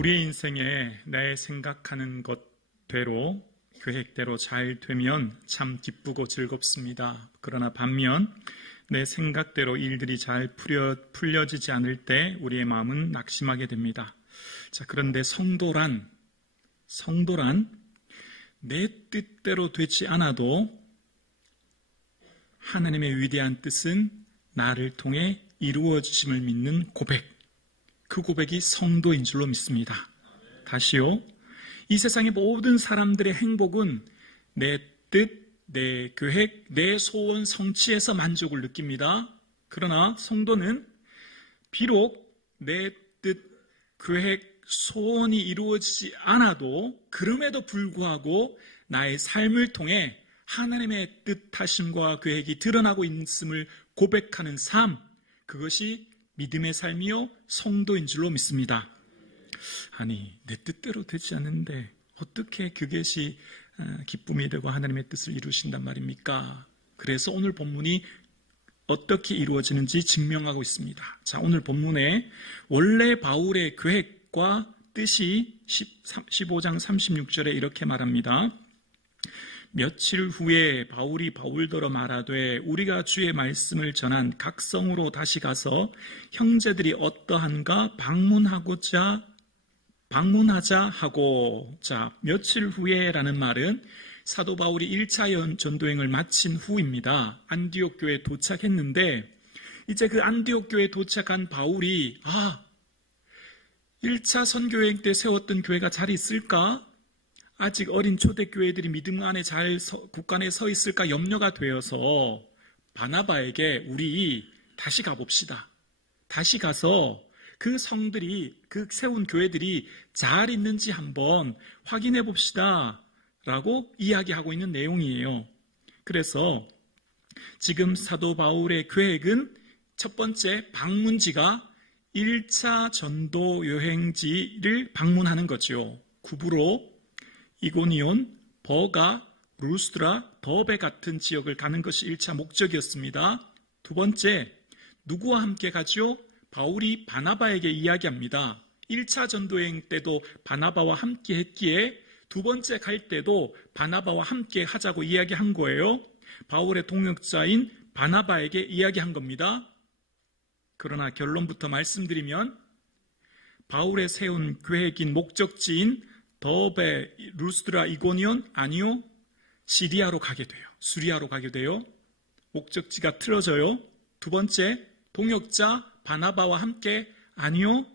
우리의 인생에 내 생각하는 것대로 계획대로 잘 되면 참 기쁘고 즐겁습니다. 그러나 반면 내 생각대로 일들이 잘 풀려, 풀려지지 않을 때 우리의 마음은 낙심하게 됩니다. 자, 그런데 성도란, 성도란 내 뜻대로 되지 않아도 하나님의 위대한 뜻은 나를 통해 이루어짐을 믿는 고백. 그 고백이 성도인 줄로 믿습니다. 다시요. 이 세상의 모든 사람들의 행복은 내 뜻, 내 계획, 내 소원 성취에서 만족을 느낍니다. 그러나 성도는 비록 내 뜻, 계획, 소원이 이루어지지 않아도 그럼에도 불구하고 나의 삶을 통해 하나님의 뜻하심과 계획이 드러나고 있음을 고백하는 삶, 그것이 믿음의 삶이요 성도인 줄로 믿습니다. 아니 내 뜻대로 되지 않는데 어떻게 그것이 어, 기쁨이 되고 하나님의 뜻을 이루신단 말입니까? 그래서 오늘 본문이 어떻게 이루어지는지 증명하고 있습니다. 자, 오늘 본문에 원래 바울의 계획과 뜻이 15장 36절에 이렇게 말합니다. 며칠 후에 바울이 바울더러 말하되 우리가 주의 말씀을 전한 각성으로 다시 가서 형제들이 어떠한가 방문하고자 방문하자 하고 자 며칠 후에라는 말은 사도 바울이 1차 전도행을 마친 후입니다. 안디옥 교에 도착했는데 이제 그 안디옥 교에 도착한 바울이 아 1차 선교행 때 세웠던 교회가 잘 있을까? 아직 어린 초대교회들이 믿음 안에 잘 서, 국간에 서 있을까 염려가 되어서 바나바에게 우리 다시 가봅시다. 다시 가서 그 성들이, 그 세운 교회들이 잘 있는지 한번 확인해 봅시다. 라고 이야기하고 있는 내용이에요. 그래서 지금 사도 바울의 계획은 첫 번째 방문지가 1차 전도 여행지를 방문하는 거죠. 구부로 이고니온, 버가, 루스드라, 더베 같은 지역을 가는 것이 1차 목적이었습니다. 두 번째, 누구와 함께 가죠? 바울이 바나바에게 이야기합니다. 1차 전도행 때도 바나바와 함께 했기에 두 번째 갈 때도 바나바와 함께 하자고 이야기한 거예요. 바울의 동역자인 바나바에게 이야기한 겁니다. 그러나 결론부터 말씀드리면 바울의 세운 계획인 목적지인 더베, 루스드라, 이고니온 아니요. 시리아로 가게 돼요. 수리아로 가게 돼요. 목적지가 틀어져요. 두 번째, 동역자 바나바와 함께 아니요.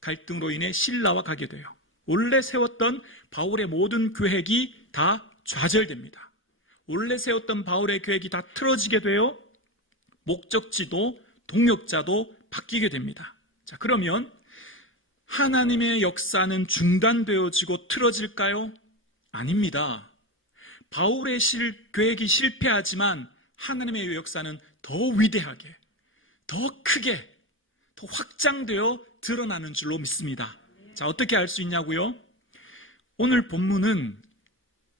갈등으로 인해 신라와 가게 돼요. 원래 세웠던 바울의 모든 계획이 다 좌절됩니다. 원래 세웠던 바울의 계획이 다 틀어지게 돼요. 목적지도 동역자도 바뀌게 됩니다. 자, 그러면 하나님의 역사는 중단되어지고 틀어질까요? 아닙니다. 바울의 실, 계획이 실패하지만 하나님의 역사는 더 위대하게, 더 크게, 더 확장되어 드러나는 줄로 믿습니다. 자, 어떻게 알 수 있냐고요? 오늘 본문은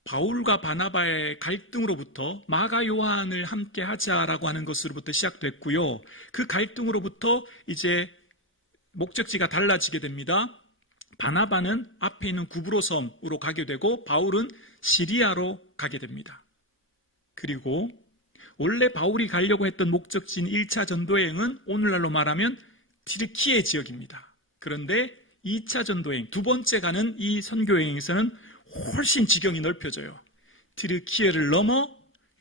바울과 바나바의 갈등으로부터 마가 요한을 함께 하자라고 하는 것으로부터 시작됐고요. 그 갈등으로부터 이제 목적지가 달라지게 됩니다. 바나바는 앞에 있는 구브로 섬으로 가게 되고 바울은 시리아로 가게 됩니다. 그리고 원래 바울이 가려고 했던 목적지인 1차 전도여행은 오늘날로 말하면 티르키예 지역입니다. 그런데 2차 전도여행, 두 번째 가는 이 선교여행에서는 훨씬 지경이 넓혀져요. 티르키예를 넘어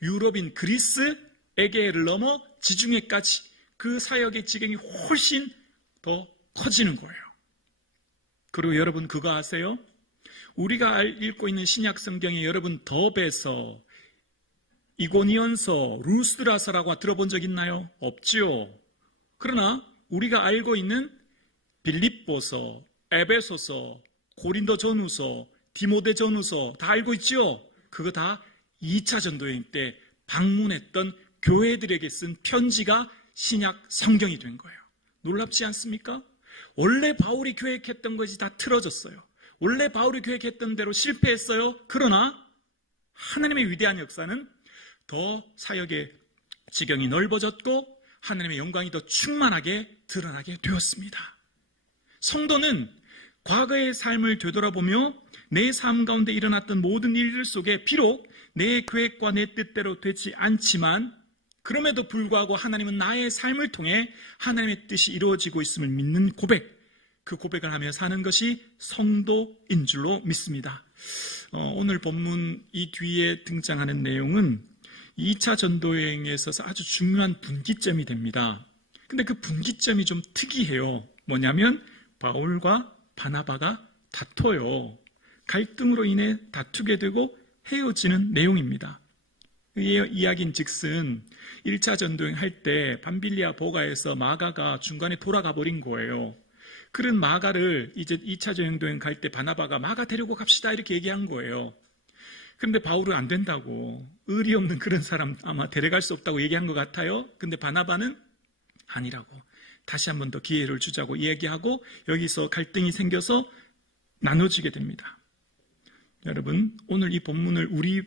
유럽인 그리스, 에게를 넘어 지중해까지 그 사역의 지경이 훨씬 더 커지는 거예요. 그리고 여러분 그거 아세요? 우리가 읽고 있는 신약 성경에 여러분 더베서 이고니언서, 루스드라서라고 들어본 적 있나요? 없지요. 그러나 우리가 알고 있는 빌립보서, 에베소서, 고린도 전후서, 디모데 전후서 다 알고 있죠? 그거 다 2차 전도여행 때 방문했던 교회들에게 쓴 편지가 신약 성경이 된 거예요. 놀랍지 않습니까? 원래 바울이 계획했던 것이 다 틀어졌어요. 원래 바울이 계획했던 대로 실패했어요. 그러나 하나님의 위대한 역사는 더 사역의 지경이 넓어졌고 하나님의 영광이 더 충만하게 드러나게 되었습니다. 성도는 과거의 삶을 되돌아보며 내 삶 가운데 일어났던 모든 일들 속에 비록 내 계획과 내 뜻대로 되지 않지만 그럼에도 불구하고 하나님은 나의 삶을 통해 하나님의 뜻이 이루어지고 있음을 믿는 고백, 그 고백을 하며 사는 것이 성도인 줄로 믿습니다. 어, 오늘 본문 이 뒤에 등장하는 내용은 2차 전도여행에 있어서 아주 중요한 분기점이 됩니다. 근데 그 분기점이 좀 특이해요. 뭐냐면 바울과 바나바가 다퉈요. 갈등으로 인해 다투게 되고 헤어지는 내용입니다. 이 이야기인 즉슨 1차 전도여행 할 때 밤빌리아 보가에서 마가가 중간에 돌아가 버린 거예요. 그런 마가를 이제 2차 전도여행 갈 때 바나바가 마가 데리고 갑시다 이렇게 얘기한 거예요. 근데 바울은 안 된다고 의리 없는 그런 사람 아마 데려갈 수 없다고 얘기한 것 같아요. 근데 바나바는 아니라고 다시 한 번 더 기회를 주자고 이야기하고 여기서 갈등이 생겨서 나눠지게 됩니다. 여러분 오늘 이 본문을 우리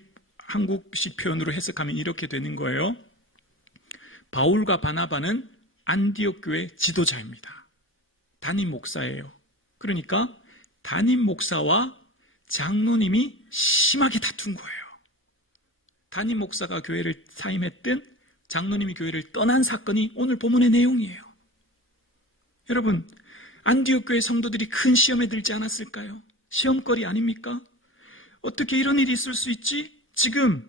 한국식 표현으로 해석하면 이렇게 되는 거예요. 바울과 바나바는 안디옥 교회 지도자입니다. 담임 목사예요. 그러니까 담임 목사와 장로님이 심하게 다툰 거예요. 담임 목사가 교회를 사임했든 장로님이 교회를 떠난 사건이 오늘 본문의 내용이에요. 여러분, 안디옥 교회 성도들이 큰 시험에 들지 않았을까요? 시험거리 아닙니까? 어떻게 이런 일이 있을 수 있지? 지금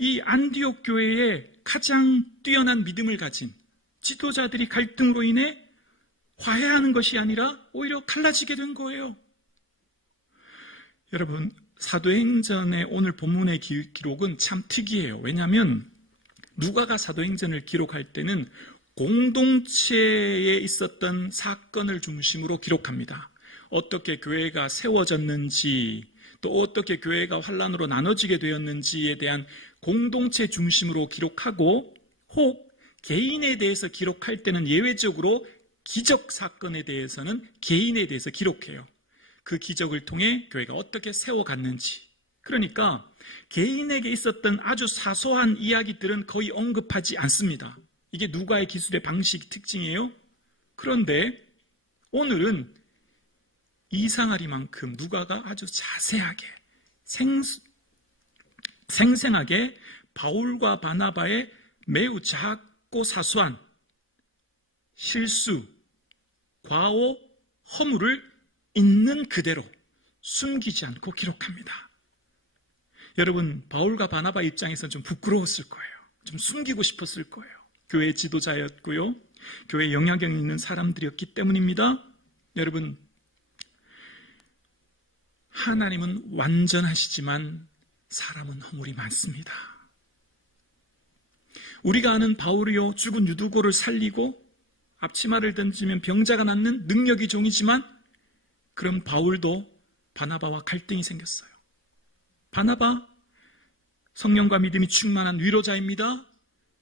이 안디옥 교회에 가장 뛰어난 믿음을 가진 지도자들이 갈등으로 인해 화해하는 것이 아니라 오히려 갈라지게 된 거예요. 여러분, 사도행전의 오늘 본문의 기, 기록은 참 특이해요. 왜냐하면 누가가 사도행전을 기록할 때는 공동체에 있었던 사건을 중심으로 기록합니다. 어떻게 교회가 세워졌는지, 또 어떻게 교회가 환란으로 나눠지게 되었는지에 대한 공동체 중심으로 기록하고 혹 개인에 대해서 기록할 때는 예외적으로 기적 사건에 대해서는 개인에 대해서 기록해요. 그 기적을 통해 교회가 어떻게 세워갔는지. 그러니까 개인에게 있었던 아주 사소한 이야기들은 거의 언급하지 않습니다. 이게 누가의 기술의 방식 특징이에요. 그런데 오늘은 이상하리만큼 누가가 아주 자세하게 생, 생생하게 바울과 바나바의 매우 작고 사소한 실수, 과오, 허물을 있는 그대로 숨기지 않고 기록합니다. 여러분, 바울과 바나바 입장에서는 좀 부끄러웠을 거예요. 좀 숨기고 싶었을 거예요. 교회 지도자였고요. 교회 영향력 있는 사람들이었기 때문입니다. 여러분, 하나님은 완전하시지만 사람은 허물이 많습니다. 우리가 아는 바울이요 죽은 유두고를 살리고 앞치마를 던지면 병자가 낫는 능력이 종이지만 그럼 바울도 바나바와 갈등이 생겼어요. 바나바 성령과 믿음이 충만한 위로자입니다.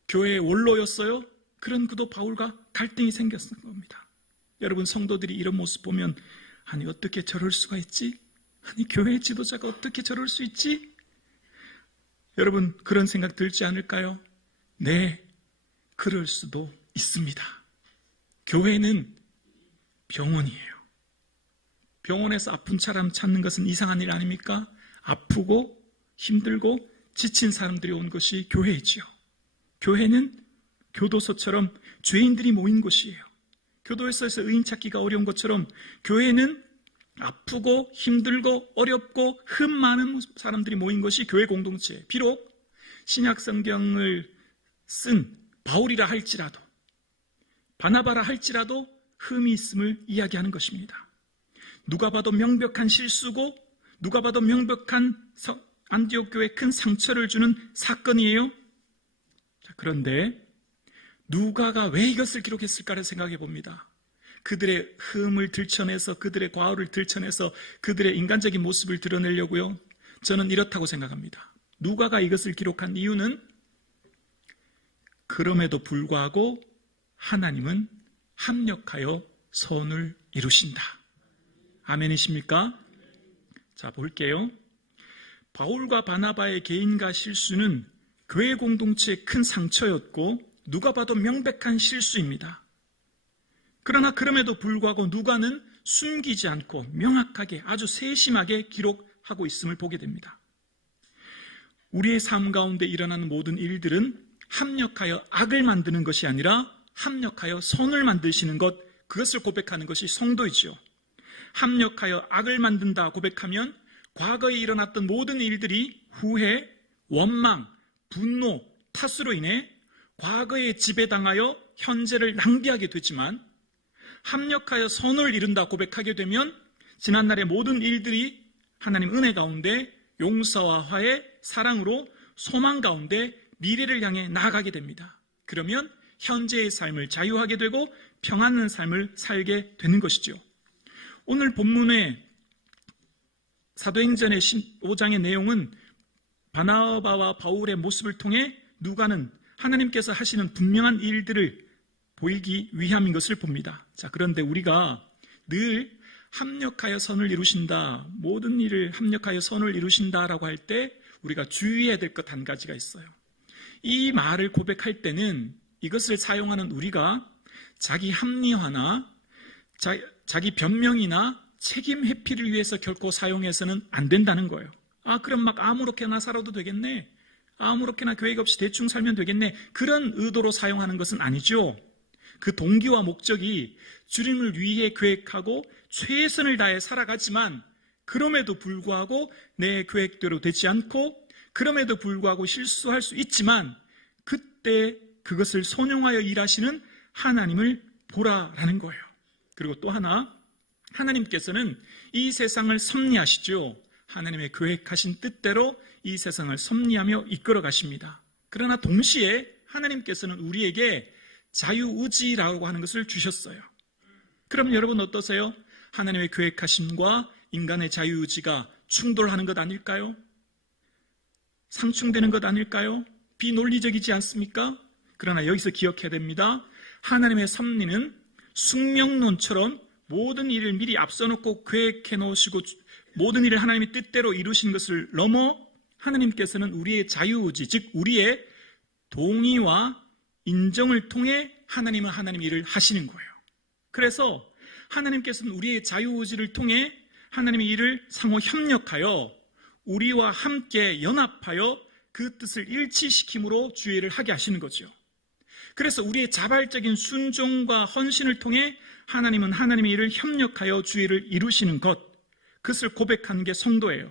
교회의 원로였어요. 그런 그도 바울과 갈등이 생겼던 겁니다. 여러분 성도들이 이런 모습 보면 아니 어떻게 저럴 수가 있지? 아니 교회 지도자가 어떻게 저럴 수 있지? 여러분 그런 생각 들지 않을까요? 네, 그럴 수도 있습니다. 교회는 병원이에요. 병원에서 아픈 사람 찾는 것은 이상한 일 아닙니까? 아프고 힘들고 지친 사람들이 온 것이 교회이지요. 교회는 교도소처럼 죄인들이 모인 곳이에요. 교도소에서 의인 찾기가 어려운 것처럼 교회는 아프고 힘들고 어렵고 흠 많은 사람들이 모인 것이 교회 공동체. 비록 신약 성경을 쓴 바울이라 할지라도 바나바라 할지라도 흠이 있음을 이야기하는 것입니다. 누가 봐도 명백한 실수고 누가 봐도 명백한 안디옥 교회 큰 상처를 주는 사건이에요. 그런데 누가가 왜 이것을 기록했을까를 생각해 봅니다. 그들의 흠을 들춰내서 그들의 과오를 들춰내서 그들의 인간적인 모습을 드러내려고요. 저는 이렇다고 생각합니다. 누가가 이것을 기록한 이유는 그럼에도 불구하고 하나님은 합력하여 선을 이루신다. 아멘이십니까? 자, 볼게요. 바울과 바나바의 개인과 실수는 교회 공동체의 큰 상처였고 누가 봐도 명백한 실수입니다. 그러나 그럼에도 불구하고 누가는 숨기지 않고 명확하게 아주 세심하게 기록하고 있음을 보게 됩니다. 우리의 삶 가운데 일어나는 모든 일들은 합력하여 악을 만드는 것이 아니라 합력하여 선을 만드시는 것, 그것을 고백하는 것이 성도이죠. 합력하여 악을 만든다 고백하면 과거에 일어났던 모든 일들이 후회, 원망, 분노, 탓으로 인해 과거에 지배당하여 현재를 낭비하게 되지만 합력하여 선을 이룬다 고백하게 되면 지난날의 모든 일들이 하나님 은혜 가운데 용서와 화해, 사랑으로 소망 가운데 미래를 향해 나아가게 됩니다. 그러면 현재의 삶을 자유하게 되고 평안한 삶을 살게 되는 것이죠. 오늘 본문의 사도행전의 15장의 내용은 바나바와 바울의 모습을 통해 누가는 하나님께서 하시는 분명한 일들을 보이기 위함인 것을 봅니다. 자, 그런데 우리가 늘 합력하여 선을 이루신다, 모든 일을 합력하여 선을 이루신다라고 할 때 우리가 주의해야 될 것 한 가지가 있어요. 이 말을 고백할 때는 이것을 사용하는 우리가 자기 합리화나 자, 자기 변명이나 책임 회피를 위해서 결코 사용해서는 안 된다는 거예요. 아, 그럼 막 아무렇게나 살아도 되겠네. 아무렇게나 계획 없이 대충 살면 되겠네. 그런 의도로 사용하는 것은 아니죠. 그 동기와 목적이 주님을 위해 계획하고 최선을 다해 살아가지만 그럼에도 불구하고 내 계획대로 되지 않고 그럼에도 불구하고 실수할 수 있지만 그때 그것을 선용하여 일하시는 하나님을 보라라는 거예요. 그리고 또 하나 하나님께서는 이 세상을 섭리하시죠. 하나님의 계획하신 뜻대로 이 세상을 섭리하며 이끌어 가십니다. 그러나 동시에 하나님께서는 우리에게 자유의지라고 하는 것을 주셨어요. 그럼 여러분 어떠세요? 하나님의 계획하심과 인간의 자유의지가 충돌하는 것 아닐까요? 상충되는 것 아닐까요? 비논리적이지 않습니까? 그러나 여기서 기억해야 됩니다. 하나님의 섭리는 숙명론처럼 모든 일을 미리 앞서놓고 계획해 놓으시고 모든 일을 하나님의 뜻대로 이루신 것을 넘어 하나님께서는 우리의 자유의지, 즉 우리의 동의와 인정을 통해 하나님은 하나님 일을 하시는 거예요. 그래서 하나님께서는 우리의 자유의지를 통해 하나님의 일을 상호 협력하여 우리와 함께 연합하여 그 뜻을 일치시킴으로 주의를 하게 하시는 거죠. 그래서 우리의 자발적인 순종과 헌신을 통해 하나님은 하나님의 일을 협력하여 주의를 이루시는 것, 그것을 고백하는 게 성도예요.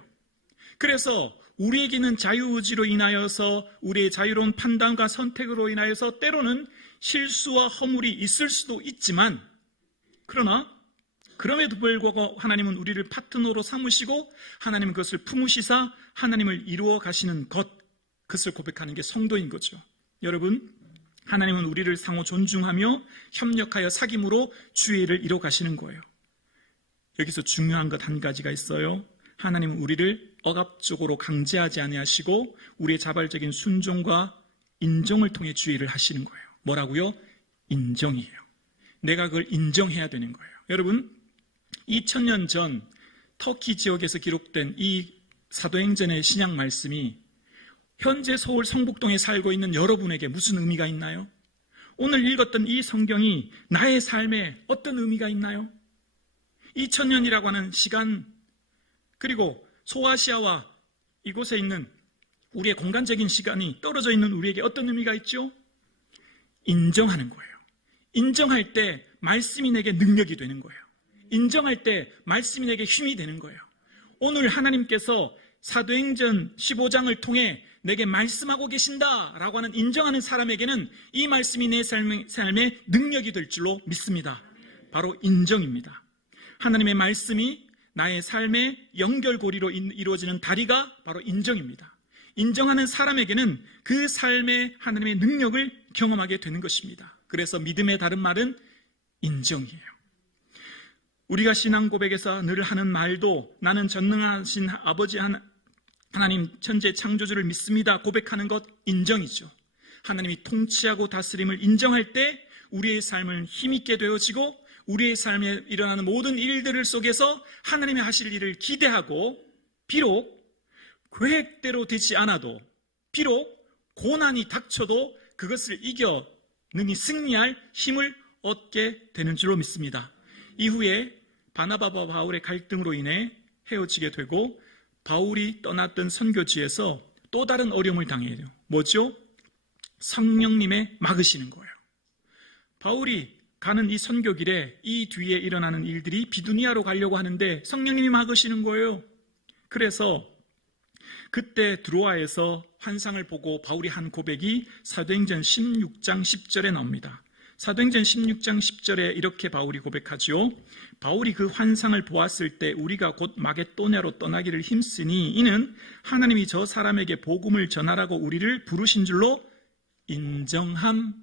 그래서 우리에게는 자유의지로 인하여서 우리의 자유로운 판단과 선택으로 인하여서 때로는 실수와 허물이 있을 수도 있지만, 그러나 그럼에도 불구하고 하나님은 우리를 파트너로 삼으시고 하나님은 그것을 품으시사 하나님을 이루어 가시는 것, 그것을 고백하는 게 성도인 거죠. 여러분, 하나님은 우리를 상호 존중하며 협력하여 사귐으로 주의를 이뤄 가시는 거예요. 여기서 중요한 것 한 가지가 있어요. 하나님은 우리를 억압적으로 강제하지 아니하시고 우리의 자발적인 순종과 인정을 통해 주의를 하시는 거예요. 뭐라고요? 인정이에요. 내가 그걸 인정해야 되는 거예요. 여러분, 2000년 전 터키 지역에서 기록된 이 사도행전의 신약 말씀이 현재 서울 성북동에 살고 있는 여러분에게 무슨 의미가 있나요? 오늘 읽었던 이 성경이 나의 삶에 어떤 의미가 있나요? 2000년이라고 하는 시간, 그리고 소아시아와 이곳에 있는 우리의 공간적인 시간이 떨어져 있는 우리에게 어떤 의미가 있죠? 인정하는 거예요. 인정할 때 말씀이 내게 능력이 되는 거예요. 인정할 때 말씀이 내게 힘이 되는 거예요. 오늘 하나님께서 사도행전 15장을 통해 내게 말씀하고 계신다라고 하는 인정하는 사람에게는 이 말씀이 내 삶의, 삶의 능력이 될 줄로 믿습니다. 바로 인정입니다. 하나님의 말씀이 나의 삶의 연결고리로 이루어지는 다리가 바로 인정입니다. 인정하는 사람에게는 그 삶의 하나님의 능력을 경험하게 되는 것입니다. 그래서 믿음의 다른 말은 인정이에요. 우리가 신앙 고백에서 늘 하는 말도 나는 전능하신 아버지 하나님 천재 창조주를 믿습니다. 고백하는 것 인정이죠. 하나님이 통치하고 다스림을 인정할 때 우리의 삶은 힘있게 되어지고 우리의 삶에 일어나는 모든 일들을 속에서 하나님의 하실 일을 기대하고 비록 계획대로 되지 않아도 비록 고난이 닥쳐도 그것을 이겨 능히 승리할 힘을 얻게 되는 줄로 믿습니다. 이후에 바나바와 바울의 갈등으로 인해 헤어지게 되고 바울이 떠났던 선교지에서 또 다른 어려움을 당해요. 뭐죠? 성령님의 막으시는 거예요. 바울이 가는 이 선교길에 이 뒤에 일어나는 일들이 비두니아로 가려고 하는데 성령님이 막으시는 거예요. 그래서 그때 드로아에서 환상을 보고 바울이 한 고백이 사도행전 16장 10절에 나옵니다. 사도행전 16장 10절에 이렇게 바울이 고백하지요. 바울이 그 환상을 보았을 때 우리가 곧 마게도냐로 떠나기를 힘쓰니 이는 하나님이 저 사람에게 복음을 전하라고 우리를 부르신 줄로 인정함일러라.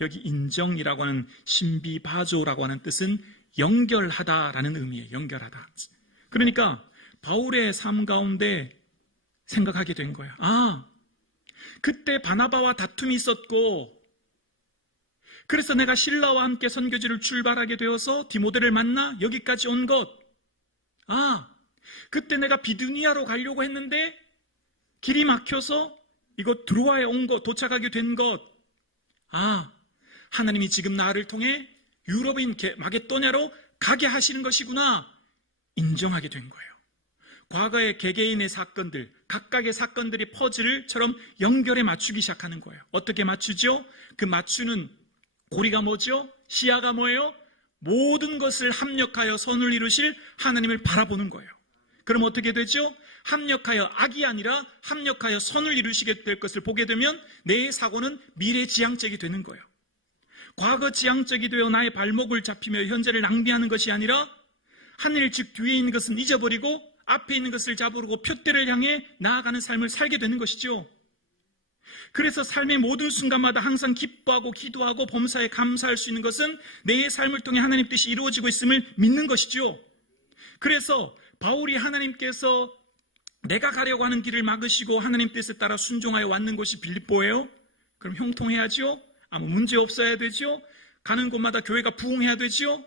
여기 인정이라고 하는 신비바조라고 하는 뜻은 연결하다라는 의미예요. 연결하다. 그러니까 바울의 삶 가운데 생각하게 된 거예요. 아, 그때 바나바와 다툼이 있었고 그래서 내가 신라와 함께 선교지를 출발하게 되어서 디모데를 만나 여기까지 온 것. 아, 그때 내가 비두니아로 가려고 했는데 길이 막혀서 이거 드로아에 온 것, 도착하게 된 것. 아, 하나님이 지금 나를 통해 유럽인 마게도냐로 가게 하시는 것이구나. 인정하게 된 거예요. 과거의 개개인의 사건들, 각각의 사건들이 퍼즐을처럼 연결해 맞추기 시작하는 거예요. 어떻게 맞추죠? 그 맞추는 고리가 뭐죠? 시야가 뭐예요? 모든 것을 합력하여 선을 이루실 하나님을 바라보는 거예요. 그럼 어떻게 되죠? 합력하여 악이 아니라 합력하여 선을 이루시게 될 것을 보게 되면 내 사고는 미래 지향적이 되는 거예요. 과거 지향적이 되어 나의 발목을 잡히며 현재를 낭비하는 것이 아니라 하늘 즉 뒤에 있는 것은 잊어버리고 앞에 있는 것을 잡으고 표대를 향해 나아가는 삶을 살게 되는 것이죠. 그래서 삶의 모든 순간마다 항상 기뻐하고 기도하고 범사에 감사할 수 있는 것은 내 삶을 통해 하나님 뜻이 이루어지고 있음을 믿는 것이죠. 그래서 바울이 하나님께서 내가 가려고 하는 길을 막으시고 하나님 뜻에 따라 순종하여 왔는 곳이 빌립보예요. 그럼 형통해야죠. 아무 문제 없어야 되죠. 가는 곳마다 교회가 부흥해야 되죠.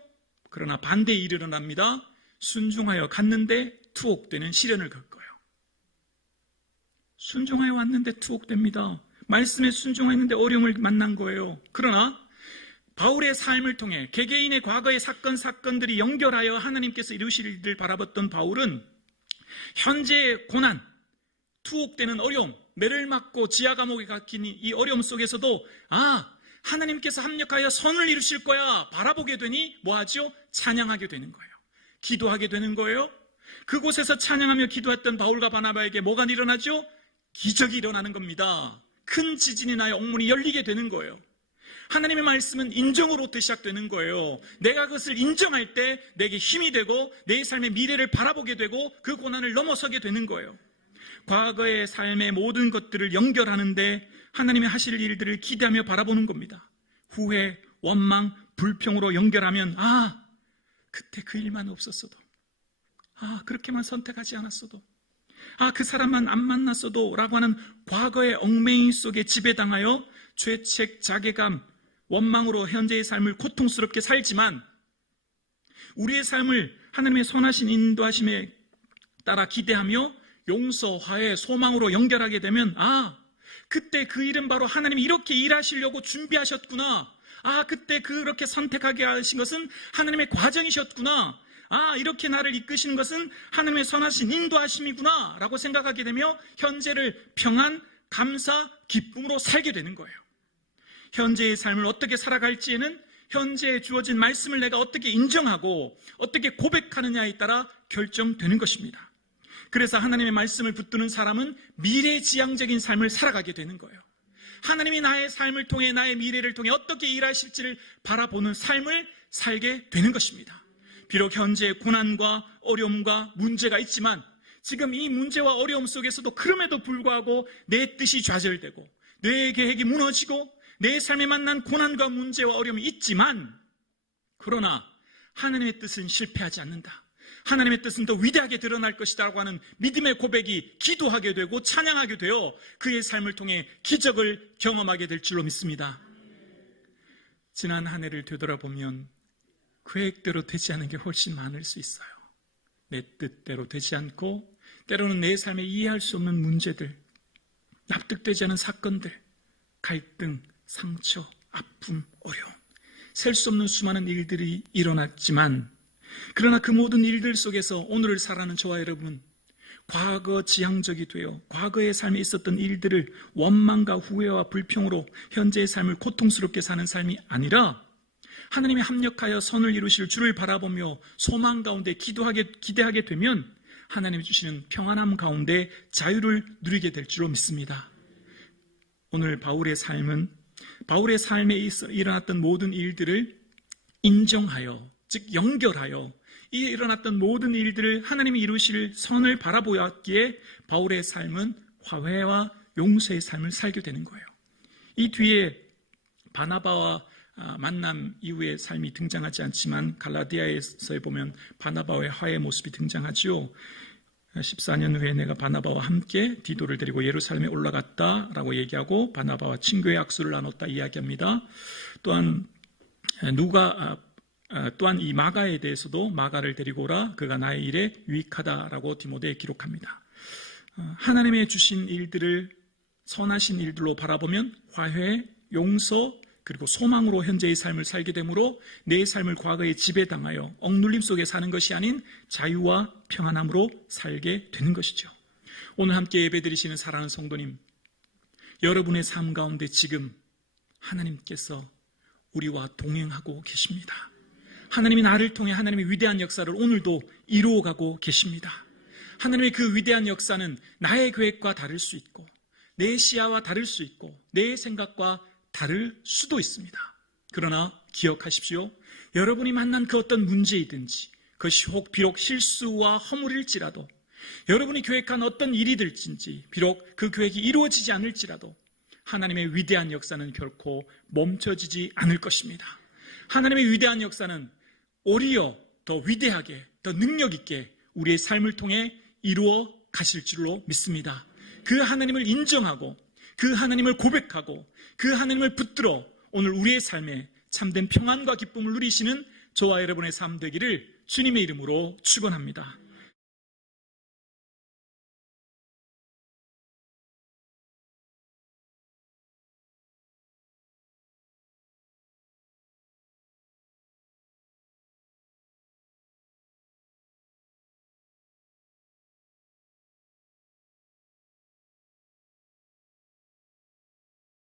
그러나 반대 일이 일어납니다. 순종하여 갔는데 투옥되는 시련을 겪어요. 순종하여 왔는데 투옥됩니다. 말씀에 순종했는데 어려움을 만난 거예요. 그러나 바울의 삶을 통해 개개인의 과거의 사건 사건들이 연결하여 하나님께서 이루실 일을 바라봤던 바울은 현재의 고난, 투옥되는 어려움, 매를 맞고 지하 감옥에 갇힌 이 어려움 속에서도 아 하나님께서 합력하여 선을 이루실 거야 바라보게 되니 뭐하죠? 찬양하게 되는 거예요. 기도하게 되는 거예요. 그곳에서 찬양하며 기도했던 바울과 바나바에게 뭐가 일어나죠? 기적이 일어나는 겁니다. 큰 지진이 나요. 옥문이 열리게 되는 거예요. 하나님의 말씀은 인정으로부터 시작되는 거예요. 내가 그것을 인정할 때 내게 힘이 되고 내 삶의 미래를 바라보게 되고 그 고난을 넘어서게 되는 거예요. 과거의 삶의 모든 것들을 연결하는데 하나님의 하실 일들을 기대하며 바라보는 겁니다. 후회, 원망, 불평으로 연결하면 아, 그때 그 일만 없었어도 아, 그렇게만 선택하지 않았어도 아, 그 사람만 안 만났어도 라고 하는 과거의 얽매임 속에 지배당하여 죄책, 자괴감, 원망으로 현재의 삶을 고통스럽게 살지만 우리의 삶을 하나님의 선하신 인도하심에 따라 기대하며 용서, 화해, 소망으로 연결하게 되면 아, 그때 그 일은 바로 하나님이 이렇게 일하시려고 준비하셨구나. 아, 그때 그렇게 선택하게 하신 것은 하나님의 과정이셨구나. 아, 이렇게 나를 이끄시는 것은 하나님의 선하신 인도하심이구나. 라고 생각하게 되며 현재를 평안, 감사, 기쁨으로 살게 되는 거예요. 현재의 삶을 어떻게 살아갈지에는 현재에 주어진 말씀을 내가 어떻게 인정하고 어떻게 고백하느냐에 따라 결정되는 것입니다. 그래서 하나님의 말씀을 붙드는 사람은 미래지향적인 삶을 살아가게 되는 거예요. 하나님이 나의 삶을 통해 나의 미래를 통해 어떻게 일하실지를 바라보는 삶을 살게 되는 것입니다. 비록 현재 고난과 어려움과 문제가 있지만 지금 이 문제와 어려움 속에서도 그럼에도 불구하고 내 뜻이 좌절되고 내 계획이 무너지고 내 삶에 만난 고난과 문제와 어려움이 있지만 그러나 하나님의 뜻은 실패하지 않는다. 하나님의 뜻은 더 위대하게 드러날 것이다라고 하는 믿음의 고백이 기도하게 되고 찬양하게 되어 그의 삶을 통해 기적을 경험하게 될 줄로 믿습니다. 지난 한 해를 되돌아보면 계획대로 되지 않은 게 훨씬 많을 수 있어요. 내 뜻대로 되지 않고 때로는 내 삶에 이해할 수 없는 문제들, 납득되지 않은 사건들, 갈등, 상처, 아픔, 어려움. 셀 수 없는 수많은 일들이 일어났지만 그러나 그 모든 일들 속에서 오늘을 살아가는 저와 여러분 과거 지향적이 되어 과거의 삶에 있었던 일들을 원망과 후회와 불평으로 현재의 삶을 고통스럽게 사는 삶이 아니라 하나님이 합력하여 선을 이루실 주를 바라보며 소망 가운데 기도하게 기대하게 되면 하나님이 주시는 평안함 가운데 자유를 누리게 될 줄로 믿습니다. 오늘 바울의 삶은 바울의 삶에 일어났던 모든 일들을 인정하여 즉 연결하여 이 일어났던 모든 일들을 하나님이 이루실 선을 바라보았기에 바울의 삶은 화해와 용서의 삶을 살게 되는 거예요. 이 뒤에 바나바와 아, 만남 이후의 삶이 등장하지 않지만 갈라디아에서 보면 바나바와의 화해 모습이 등장하지요. 14년 후에 내가 바나바와 함께 디도를 데리고 예루살렘에 올라갔다라고 얘기하고 바나바와 친교의 악수를 나눴다 이야기합니다. 또한 누가 아, 아, 또한 이 마가에 대해서도 마가를 데리고 오라 그가 나의 일에 유익하다라고 디모데에 기록합니다. 어, 하나님의 주신 일들을 선하신 일들로 바라보면 화해, 용서 그리고 소망으로 현재의 삶을 살게 되므로 내 삶을 과거에 지배당하여 억눌림 속에 사는 것이 아닌 자유와 평안함으로 살게 되는 것이죠. 오늘 함께 예배드리시는 사랑하는 성도님, 여러분의 삶 가운데 지금 하나님께서 우리와 동행하고 계십니다. 하나님이 나를 통해 하나님의 위대한 역사를 오늘도 이루어가고 계십니다. 하나님의 그 위대한 역사는 나의 계획과 다를 수 있고, 내 시야와 다를 수 있고, 내 생각과 다를 수도 있습니다. 그러나 기억하십시오. 여러분이 만난 그 어떤 문제이든지, 그것이 혹 비록 실수와 허물일지라도, 여러분이 계획한 어떤 일이 될진지, 비록 그 계획이 이루어지지 않을지라도, 하나님의 위대한 역사는 결코 멈춰지지 않을 것입니다. 하나님의 위대한 역사는 오히려 더 위대하게, 더 능력 있게 우리의 삶을 통해 이루어 가실 줄로 믿습니다. 그 하나님을 인정하고, 그 하나님을 고백하고, 그 하나님을 붙들어 오늘 우리의 삶에 참된 평안과 기쁨을 누리시는 저와 여러분의 삶 되기를 주님의 이름으로 축원합니다.